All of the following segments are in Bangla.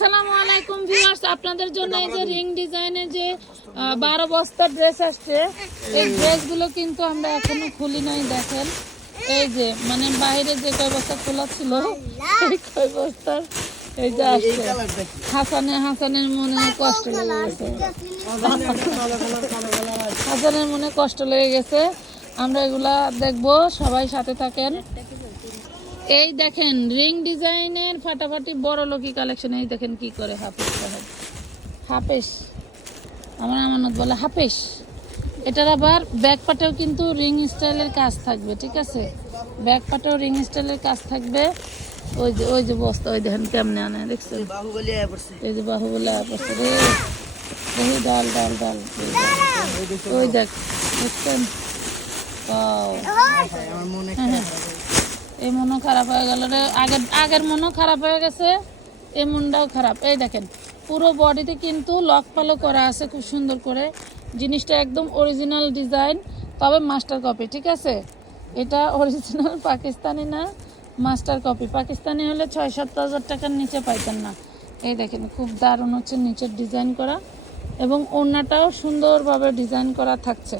আসসালামু আলাইকুম ভিউয়ার্স আপনাদের জন্য এই যে রিং ডিজাইনের যে বারো বস্তার ড্রেস আসছে এই ড্রেসগুলো কিন্তু আমরা এখনও খুলি নাই দেখেন। এই যে মানে বাইরে যে কয় বস্তা খোলা ছিল এই কয় বস্তার এই যে আসছে। হাসানে হাসানের মনে কষ্ট লেগে গেছে। হাসানের মনে কষ্ট লেগে গেছে। আমরা এগুলা দেখব সবাই সাথে থাকেন। এই দেখেন রিং ডিজাইনের ফাটাফাটি বড় লোকি কালেকশন এই দেখেন কি করে হাফেজ সাহেব। হাফেজ আমার আমানত বলে হাফেস এটার আবার ব্যাক পাটেও কিন্তু রিং স্টাইলের কাজ থাকবে ঠিক আছে? ব্যাক পাটেও রিং স্টাইলের কাজ থাকবে। ওই যে ওই যে বস্তা ওই দেখেন কেমনে আনে আয়া এই যে বাহুবলে রে। দেখি ডাল ডাল ডাল। ওই দেখ দেখছেন? Wow. আমার মনে হ্যাঁ, এই মনও খারাপ হয়ে গেল রে। আগের আগের মনও খারাপ হয়ে গেছে, এই মনটাও খারাপ। এই দেখেন, পুরো বডিতে কিন্তু লক পালো করা আছে খুব সুন্দর করে। জিনিসটা একদম অরিজিনাল ডিজাইন তবে মাস্টার কপি ঠিক আছে? এটা অরিজিনাল পাকিস্তানি না মাস্টার কপি পাকিস্তানি হলে ছয় সাত হাজার টাকার নিচে পাইতেন না। এই দেখেন, খুব দারুণ হচ্ছে নিচের ডিজাইন করা এবং ওড়নাটাও সুন্দরভাবে ডিজাইন করা থাকছে।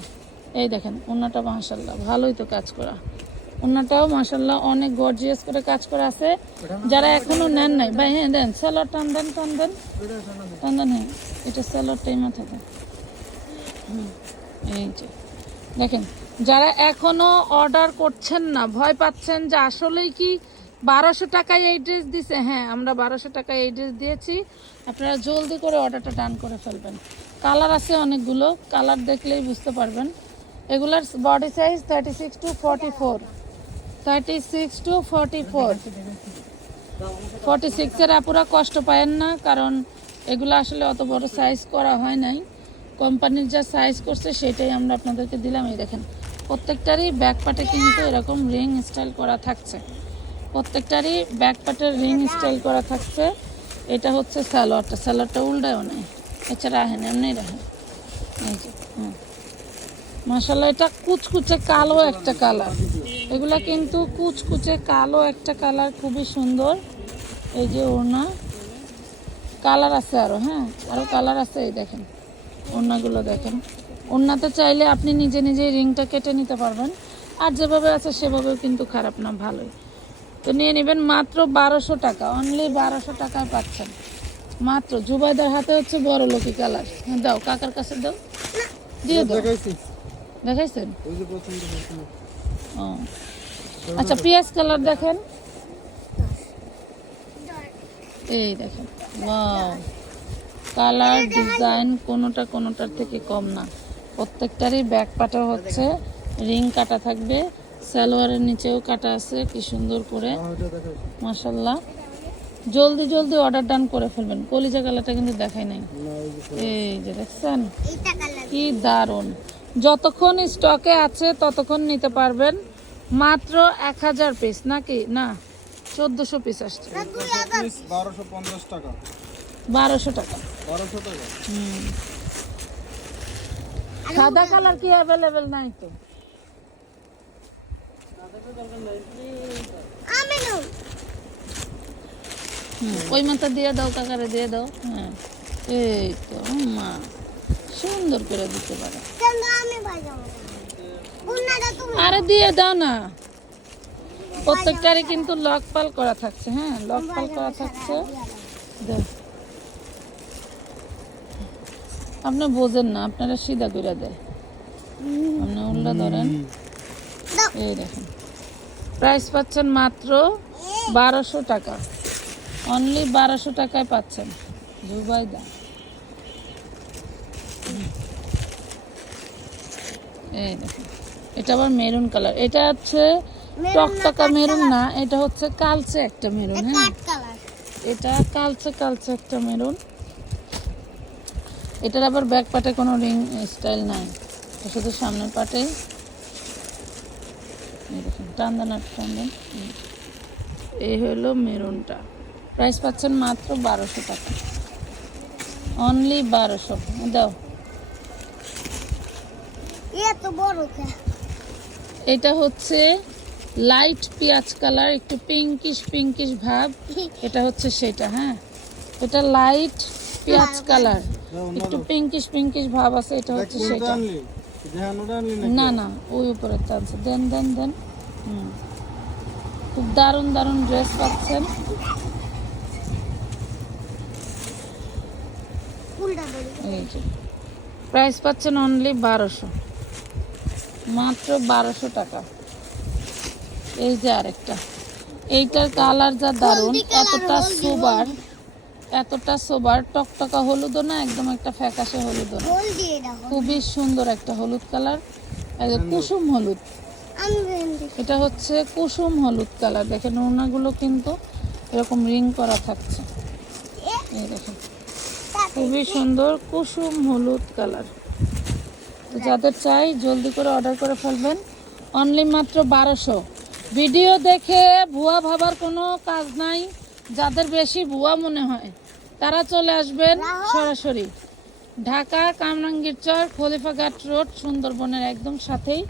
এই দেখেন, ওড়নাটা মাসাল্লাহ ভালোই তো কাজ করা। ওনাটাও মাসাল্লাহ অনেক গর্জিয়াস করে কাজ করা আছে। যারা এখনও নেন নাই, ভাই হ্যাঁ দেন স্যালোর টান দেন টান দেন। টান দেন হ্যাঁ এটা স্যালোরটাই মাথা যে, দেখেন, যারা এখনও অর্ডার করছেন না, ভয় পাচ্ছেন যে আসলেই কি বারোশো টাকায় এই ড্রেস দিছে। হ্যাঁ আমরা বারোশো টাকায় এই ড্রেস দিয়েছি। আপনারা জলদি করে অর্ডারটা ডান করে ফেলবেন। কালার আছে অনেকগুলো কালার দেখলেই বুঝতে পারবেন। এগুলার body size thirty six to forty four thirty six to forty four forty সিক্সের আপুরা কষ্ট পায়েন না, কারণ এগুলো আসলে অত বড় সাইজ করা হয় নাই। কোম্পানির যা সাইজ করছে, সেটাই আমরা আপনাদেরকে দিলাম। এই দেখেন, প্রত্যেকটারই ব্যাক পার্টে কিন্তু এরকম রিং স্টাইল করা থাকছে। প্রত্যেকটারই ব্যাক পার্টের রিং স্টাইল করা থাকছে। এটা হচ্ছে স্যালোয়ারটা স্যালোয়ারটা উল্টায়ও নেই। এছাড়া রাখেন, এমনি রাখেন। এই যে হুম মাসাল্লাহ এটা কুচকুচে কালো একটা কালার এগুলা কিন্তু কুচকুচে কালো একটা কালার খুবই সুন্দর। এই যে ওড়না। কালার আছে আরও হ্যাঁ? আরও কালার আছে এই দেখেন। ওড়নাগুলো দেখেন। ওড়নাতে চাইলে আপনি নিজে নিজেই রিংটা কেটে নিতে পারবেন। আর যেভাবে আছে সেভাবেও কিন্তু খারাপ না ভালোই। তো নিয়ে নেবেন মাত্র বারোশো টাকা। অনলি বারোশো টাকায় পাচ্ছেন। মাত্র। জুবাইদার হাতে হচ্ছে বড় লোকি কালার। হ্যাঁ দাও কাকার কাছে দাও। দিয়ে দাও। দেখাইছেন? আচ্ছা পিঁয়াজ কালার দেখেন। এই দেখেন কালার ডিজাইন কোনোটা কোনোটার থেকে কম না। প্রত্যেকটারই ব্যাক পাটা হচ্ছে রিং কাটা থাকবে সালোয়ারের নিচেও কাটা আছে কি সুন্দর করে। মাসাল্লাহ জলদি জলদি অর্ডার ডান করে ফেলবেন। কলিজা কালারটা কিন্তু দেখাই নাই। এই যে দেখছেন? কি দারুণ। যতক্ষণ স্টকে আছে ততক্ষণ নিতে পারবেন। মাত্র এক হাজার পিস নাকি? না চোদ্দশো পিস আসছে। বারোশো পঞ্চাশ টাকা। বারোশো টাকা। বারোশো টাকা? হুম। সাদা কালার কি অ্যাভেলেবেল নাই তো? হুম, ওই মাথা দিয়ে দাও কাকারে দিয়ে দাও। হ্যাঁ এই তো মা। সুন্দর করে দিতে পারে। আরে দিয়ে দাও না। প্রত্যেকটারই কিন্তু লক পাল করা থাকছে হ্যাঁ লক পাল করা থাকছে। দাও আপনি বোঝেন না আপনারা সিধা করে দেয় আপনি উল্লা ধরেন। এই দেখেন। প্রাইস পাচ্ছেন মাত্র বারোশো টাকা। অনলি বারোশো টাকায় পাচ্ছেন। জুবাইদা এই দেখেন এটা আবার মেরুন কালার। এটা হচ্ছে টকটকা মেরুন না এটা হচ্ছে কালচে একটা মেরুন হ্যাঁ। এটা কালচে কালচে একটা মেরুন। এটার আবার ব্যাক পাটে কোনো রিং স্টাইল নাই। শুধু সামনের পাটে। টান্দান আর টান্দান এই হলো মেরুনটা। প্রাইস পাচ্ছেন মাত্র বারোশো টাকা। অনলি বারোশো। দাও। এটা হচ্ছে লাইট পেঁয়াজ কালার একটু পিঙ্কিশ পিঙ্কিশ ভাব। এটা হচ্ছে সেটা হ্যাঁ। এটা লাইট পেঁয়াজ কালার। একটু। পিঙ্কিশ পিঙ্কিশ ভাব আছে এটা হচ্ছে সেটা? না না ওই উপরে আছে। দেন দেন দেন। হুম। খুব দারুণ দারুণ ড্রেস পাচ্ছেন। প্রাইস পাচ্ছেন অনলি বারোশো। মাত্র বারোশো টাকা। এই যে আরেকটা। এইটার কালার যা দারুণ এতটা সোবার এতটা সোবার টকটকা হলুদও না একদম একটা ফ্যাকাশে হলুদও না। খুবই সুন্দর একটা হলুদ কালার কুসুম হলুদ। এটা হচ্ছে কুসুম হলুদ কালার দেখেন ওনাগুলো কিন্তু এরকম রিং করা থাকছে। এই দেখেন। খুবই সুন্দর কুসুম হলুদ কালার। তো যাদের চাই জলদি করে অর্ডার করে ফেলবেন। অনলি মাত্র বারোশো। ভিডিও দেখে ভুয়া ভাবার কোনো কাজ নাই। যাদের বেশি ভুয়া মনে হয় তারা চলে আসবেন সরাসরি। ঢাকা কামরাঙ্গীর চর খলিফাঘাট রোড সুন্দরবনের একদম সাথেই।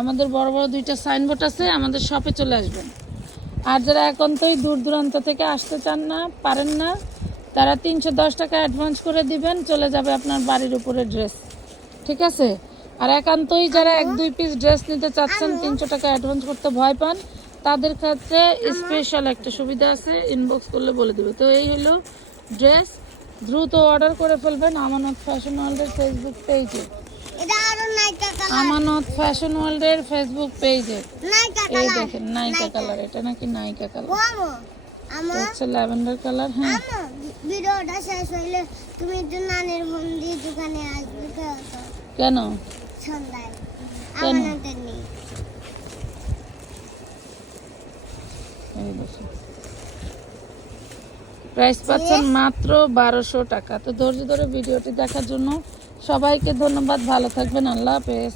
আমাদের বড় বড় দুইটা সাইনবোর্ড আছে আমাদের শপে চলে আসবেন। আর যারা একান্তই দূর দূরান্ত থেকে আসতে চান না পারেন না তারা তিনশো দশ টাকা অ্যাডভান্স করে দিবেন চলে যাবে আপনার বাড়ির উপরে ড্রেস ঠিক আছে? আর একান্তই যারা এক দুই পিস ড্রেস নিতে চাচ্ছেন তিনশো টাকা অ্যাডভান্স করতে ভয় পান তাদের ক্ষেত্রে স্পেশাল একটা সুবিধা আছে ইনবক্স করলে বলে দেবে। তো এই হলো ড্রেস দ্রুত অর্ডার করে ফেলবেন আমানত ফ্যাশন ওয়ার্ল্ডের ফেসবুক পেজে আমানত ফ্যাশন ওয়ার্ল্ডের ফেসবুক পেজে এই দেখেন নাইকা কালার এটা নাকি নাইকা কালার হচ্ছে ল্যাভেন্ডার কালার হ্যাঁ। ভিডিওটা শেষ হইলে তুমি একটু নানের বন্দি দোকানে আসবে তো। কেন? প্রাইস পাচ্ছেন মাত্র বারোশো টাকা। তো ধৈর্য ধরে ভিডিওটি দেখার জন্য সবাইকে ধন্যবাদ। ভালো থাকবেন। আল্লাহ হাফেজ।